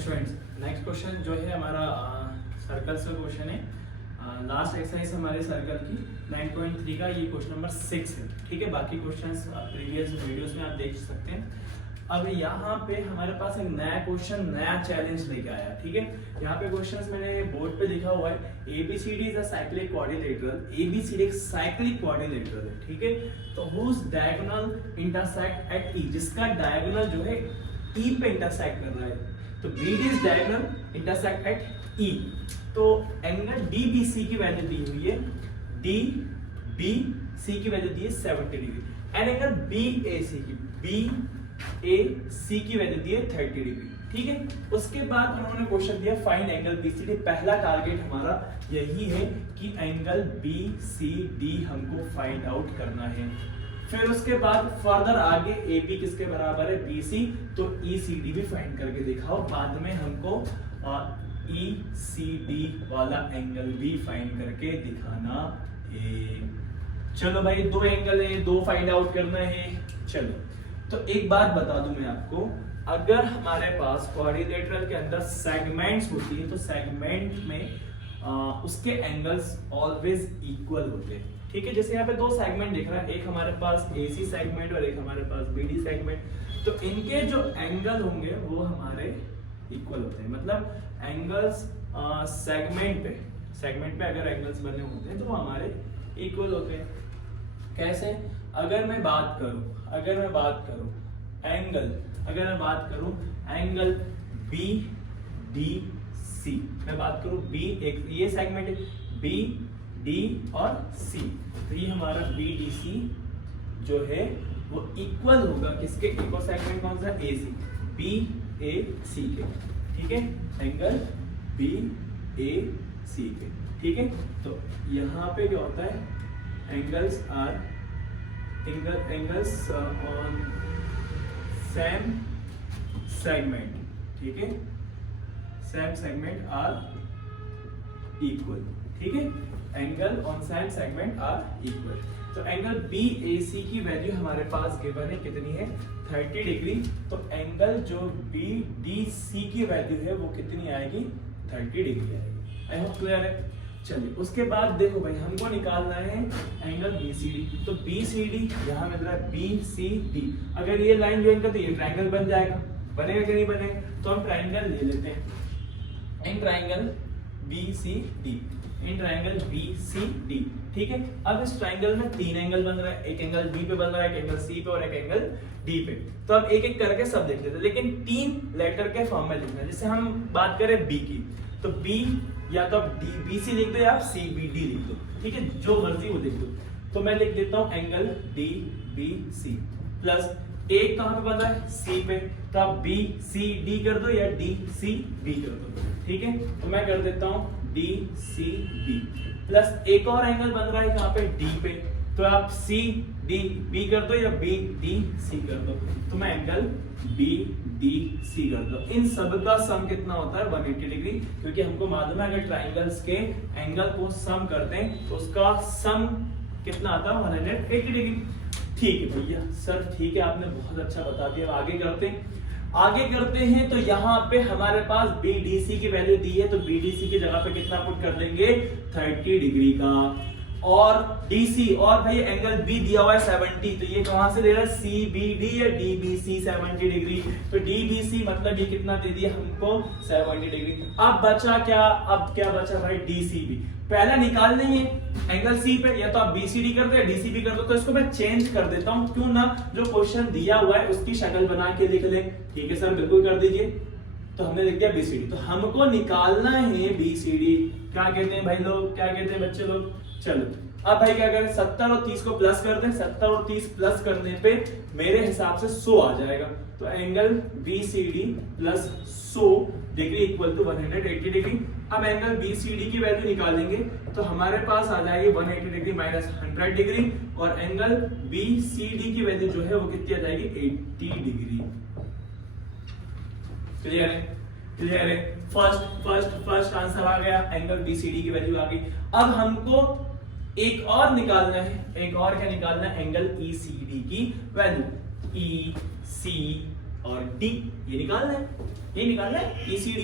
Students, next question जो है हमारा सर्कल से क्वेश्चन है। लास्ट एक्सरसाइज हमारे सर्कल की 9.3 का ये क्वेश्चन नंबर 6 है। ठीक है, बाकी क्वेश्चंस प्रीवियस वीडियोस में आप देख सकते हैं। अब यहाँ पे हमारे पास एक नया क्वेश्चन, नया चैलेंज लेके आया। ठीक है, यहाँ पे क्वेश्चंस मैंने बोर्ड पे लिखा हुआ है ABCD is a cyclic quadrilateral. ABCD एक साइक्लिक क्वाड्रिलेटरल है। ठीक है, तो whose diagonal intersect at E, जिसका डायगोनल जो है E पे इंटरसेक्ट कर रहा है। तो BD is diagonal intersect at E। तो एंगल DBC की वैल्यू दी हुई है, DBC की वैल्यू दी है 70 डिग्री। एंड एंगल BAC की वैल्यू दी है 30 डिग्री। ठीक है, उसके बाद उन्होंने क्वेश्चन दिया फाइंड एंगल BCD। पहला टारगेट हमारा यही है कि एंगल BCD हमको फाइंड आउट करना है। फिर उसके बाद फर्दर आगे AB किसके बराबर है, BC, तो ECD भी फाइंड करके दिखाओ। बाद में हमको ECD वाला एंगल भी फाइंड करके दिखाना है। चलो भाई, दो एंगल है, दो फाइंड आउट करना है। चलो, तो एक बात बता दूं मैं आपको, अगर हमारे पास क्वाड्रिलेटरल के अंदर सेगमेंट्स होती है तो सेगमेंट में उसके एंगल्स ऑलवेज इक्वल होते हैं। ठीक है, जैसे यहाँ पे दो सेगमेंट दिख रहा है, एक हमारे पास AC सेगमेंट और एक हमारे पास BD सेगमेंट। तो इनके जो एंगल होंगे वो हमारे इक्वल होते हैं। मतलब एंगल्स सेगमेंट पे अगर एंगल्स बने होते हैं तो वो हमारे इक्वल होते हैं। कैसे? अगर मैं बात करूं एंगल BDC, मैं बात करूं B, एक ये सेगमेंट है BD और C, तो ये हमारा BDC जो है वो इक्वल होगा किसके? एक और सेगमेंट कौन सा? AC, BAC के। ठीक है, एंगल BAC के। ठीक है, तो यहाँ पे क्या होता है, एंगल्स ऑन सेम सेगमेंट। ठीक है, सेम सेगमेंट आर इक्वल। ठीक है, angle on same segment are equal. तो एंगल BAC की वैल्यू हमारे पास गिवन है, कितनी है? 30 डिग्री। तो एंगल जो BDC की वैल्यू है वो कितनी आएगी? 30 डिग्री आएगी। आई होप क्लियर है। चलिए, उसके बाद देखो भाई, हमको निकालना है एंगल BCD। तो BCD यहाँ मिल रहा है BCD। अगर ये लाइन ज्वाइन कर तो ये ट्रायंगल बन जाएगा, बनेगा कि नहीं बनेगा? तो हम ट्रायंगल ले लेते हैं, इन ट्रायंगल BCD। ठीक है, अब इस ट्रायंगल में तीन एंगल बन रहा है, एक एंगल B पे बन रहा है, एक एंगल C पे और एक एंगल D पे। तो अब एक एक करके सब देख लेते हैं, लेकिन तीन लेटर के फॉर्म में लिखना है। जैसे हम बात करें B की, तो B या तो आप BC लिख दो या आप CBD लिख दो। ठीक है, जो मर्जी वो लिख दो। तो मैं लिख देता हूं एंगल DBC प्लस एक कहां पे बन रहा है? C पे, तो आप BCD कर दो या DCB कर दो। ठीक है, तो मैं कर देता हूं DCB प्लस एक और एंगल बन रहा है कहां पे? D पे, तो आप CDB कर दो या BDC कर दो। तो मैं एंगल BDC कर दो। इन सब का सम कितना होता है? 180 डिग्री, क्योंकि हमको मालूम है अगर ट्रायंगल्स के एंगल को सम करते हैं तो उसका सम कितना आता है? 180 डिग्री। ठीक है भैया सर, ठीक है, आपने बहुत अच्छा बता दिया। आगे करते हैं। तो यहाँ पे हमारे पास BDC की वैल्यू दी है, तो BDC की जगह पे कितना पुट कर देंगे? 30 डिग्री का। और DC, और भाई एंगल B दिया हुआ है 70, तो ये कहां से ले रहा है? CBD या DBC 70 डिग्री। तो DBC मतलब ये कितना दे दिया हमको? 70 डिग्री। अब बचा क्या? अब क्या बचा भाई? DCB। पहला निकालना ही है एंगल C पे, या तो आप BCD कर दो या DCB कर दो। तो इसको मैं चेंज कर देता हूं, क्यों ना जो क्वेश्चन दिया हुआ है उसकी शक्ल बना के लिख ले। ठीक है सर, बिल्कुल कर दीजिए। तो हमने लिख दिया BCD। तो हमको निकालना है BCD। क्या कहते हैं भाई लोग, क्या कहते हैं बच्चे लोग? चलो, अब भाई क्या करें? 70 और 30 को प्लस कर दें। 70 और 30 प्लस करने पे मेरे हिसाब से 100 आ जाएगा। तो angle BCD plus 100 degree equal to 180 degree. अब एंगल BCD की वैल्यू निकालेंगे तो हमारे पास आ जाएगी 180 डिग्री माइनस 100 डिग्री, और एंगल BCD की वैल्यू जो है वो कितनी आ जाएगी? 80 डिग्री। क्लियर है? फर्स्ट आंसर आ गया, एंगल BCD की वैल्यू आ गई। अब हमको एक और निकालना है, एक और क्या निकालना है? एंगल ECD की वैल्यू। EC और डी, ये निकालना है, ये निकालना है ECD,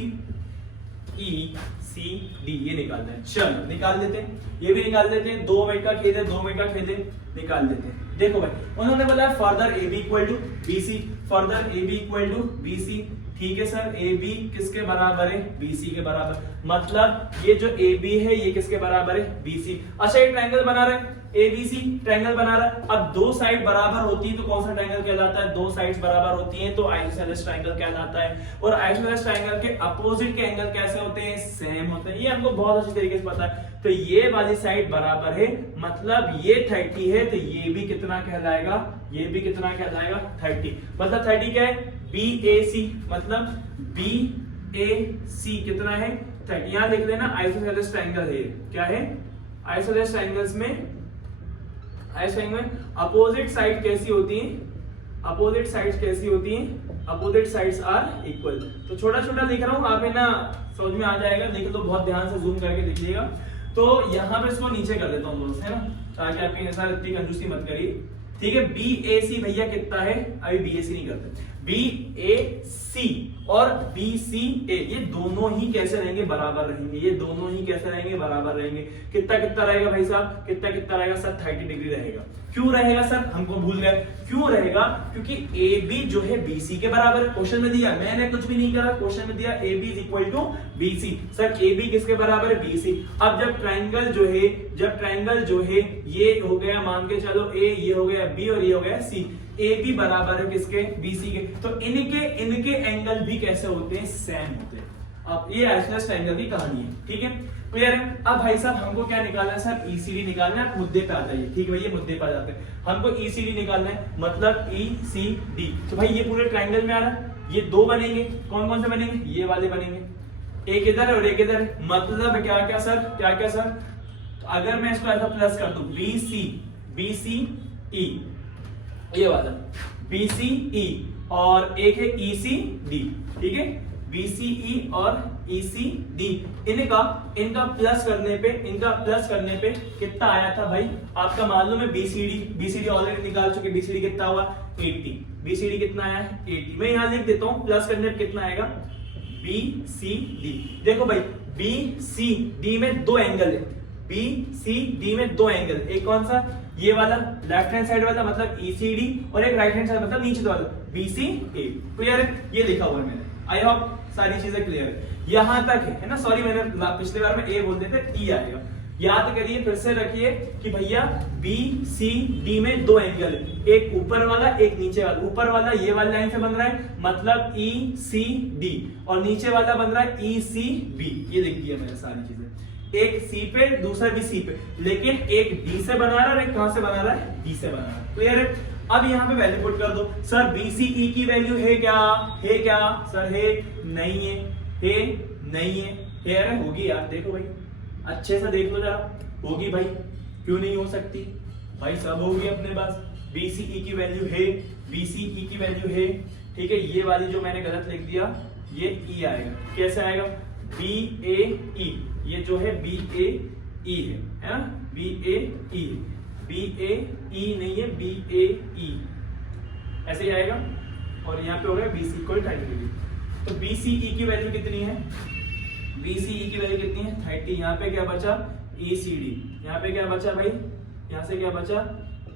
ECD ये निकालना है। चलो निकाल देते हैं, ये भी निकाल देते हैं। 2 मिनट का खेद है, 2 मिनट का खेद है, निकाल देते हैं। देखो भाई उन्होंने बोला further AB equal to BC, further AB equal to BC, ठीक है सर। AB किसके बराबर है? BC के बराबर, मतलब ये जो AB है ये किसके बराबर है? BC। अच्छा ये ट्रायंगल बना रहा है, ABC ट्रायंगल बना रहा है। अब दो साइड बराबर होती है तो कौन सा ट्रायंगल कहलाता है? दो साइड्स बराबर होती हैं तो आइसोसेलेस ट्रायंगल कहलाता है। और आइसोसेलेस ट्रायंगल के अपोजिट के एंगल कैसे होते हैं? सेम होते हैं। ये हमको बहुत अच्छी तरीके से पता है। तो ये वाली साइड बराबर है, मतलब ये 30 है तो ये भी कितना कहलाएगा? ये भी कितना कहलाएगा? 30। मतलब 30 क्या है? BAC, मतलब BAC कितना है? 30। यहां लिख लेना आइसोसेलेस ट्रायंगल है। क्या है? आइसोसेलेस ट्रायंगल्स में अपोजिट साइड कैसी होती है? अपोजिट साइड्स कैसी होती हैं? Opposite sides are equal. तो छोटा छोटा लिख रहा हूं, आप है ना समझ में आ जाएगा। देख लो बहुत ध्यान से जूम करके देखिएगा। तो यहाँ पे इसको नीचे कर देता हूँ दोस्त, है ना, ताकि आपकी ऐसा इतनी कंजूसी मत करिए, ठीक है। BAC भैया कितना है? अभी BAC नहीं करते। BAC और BCA ये दोनों ही कैसे रहेंगे? बराबर रहेंगे। ये दोनों ही कैसे रहेंगे? बराबर रहेंगे। कितना कितना रहेगा भाई साहब? कितना कितना रहेगा सर? 30 डिग्री रहेगा। क्यों रहेगा सर? हमको भूल गए क्यों रहेगा? क्योंकि AB जो है BC के बराबर है। क्वेश्चन में दिया, मैंने कुछ भी नहीं करा, क्वेश्चन में दिया AB is equal to BC। Sir AB किसके बराबर है? BC। अब जब ट्रायंगल जो है ये हो गया, मान के चलो A, ये हो गया B और ये हो गया C, AB बराबर है किसके? BC के। तो इनके एंगल भी कैसे होते हैं? सेम होते हैं। अब ये आइसोसेलेस ट्रायंगल की कहानी है, ठीक है, क्लियर है। अब भाई साहब हमको क्या निकालना है सर? ECD निकालना है। मुद्दे पे आ जाइए, ठीक है भैया, मुद्दे पे आ जाते हैं। हमको ECD निकालना है, मतलब ECD। तो भाई ये पूरे ट्रायंगल में आ रहा है, ये दो बनेंगे। कौन कौन से बनेंगे? ये वाले बनेंगे, एक इधर है और एक इधर है। मतलब क्या क्या सर? क्या क्या सर? तो अगर मैं इसको ऐसा प्लस कर दूं, BCE, ये वाला BCE और एक है ECD, ठीक है, BCE और ECD। इनका प्लस करने पे कितना आया था भाई? आपका मालूम है BCD ऑलरेडी निकाल चुके। BCD कितना हुआ? 80। BCD कितना आया? 80। मैं यहां लिख देता हूं, प्लस करने पे कितना आएगा? BCD। देखो भाई BCD में दो एंगल है, BCD में दो एंगल, एक कौन सा? ये वाला लेफ्ट हैंड साइड वाला मतलब ECD, और एक राइट हैंड साइड मतलब नीचे वाला BCA। क्लियर है? ये लिखा हुआ है मैंने। आई होप सारी चीजें क्लियर है, यहां तक है ना। सॉरी मैंने पिछले बार में A बोलते थे, E आएगा। याद करिए, फिर से रखिए कि भैया BCD में दो एंगल है, एक ऊपर वाला एक नीचे वाला। ऊपर वाला ये वाली लाइन से बन रहा है, मतलब ECD, और नीचे वाला बन रहा है ECB। ये लिख दिया मैंने सारी चीजें, एक C पे दूसरा भी C पे, लेकिन एक D से बना रहा है और एक कहां से बना रहा है? D से बना रहा है। क्लियर है? अब यहाँ पे वैल्यू पुट कर दो। सर BCE की वैल्यू है क्या? है क्या सर? है नहीं है? है नहीं है? है अरे होगी यार, देखो भाई अच्छे से देख लो जरा, होगी भाई, क्यों नहीं हो सकती भाई? सब होगी अपने पास। BCE की वैल्यू है, BCE की वैल्यू है, ठीक है। ये वाली जो मैंने गलत लिख दिया, ये E आएगा। कैसे आएगा? BAE, ये जो है BAE है ना, BAE, BAE नहीं है, BAE ऐसे ही आएगा। और यहाँ पे हो गया BC इक्वल 30 डिग्री। तो BCE की वैल्यू कितनी है? BCE की वैल्यू कितनी है? 30। यहाँ पे क्या बचा? ECD। यहाँ पे क्या बचा भाई? यहाँ से क्या बचा?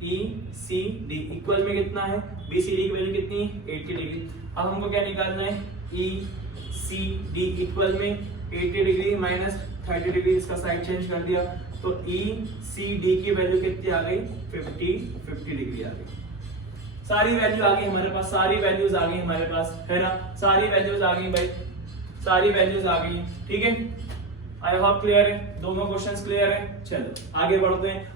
ECD इक्वल में कितना है? BCD की वैल्यू कितनी है? 80 डिग्री। अब हमको क्या निकालना है? ECD इक्वल में 80 डिग्री माइनस 30 डिग्री, इसका साइड चेंज कर दिया तो ECD की वैल्यू कितनी आ गई? 50 डिग्री आ गई। सारी वैल्यू आ गई हमारे पास, सारी वैल्यूज आ गई हमारे पास, है ना, सारी वैल्यूज आ गई भाई, सारी वैल्यूज आ गई, ठीक है। आई होप क्लियर है, दोनों क्वेश्चंस क्लियर है। चलो आगे बढ़ते हैं।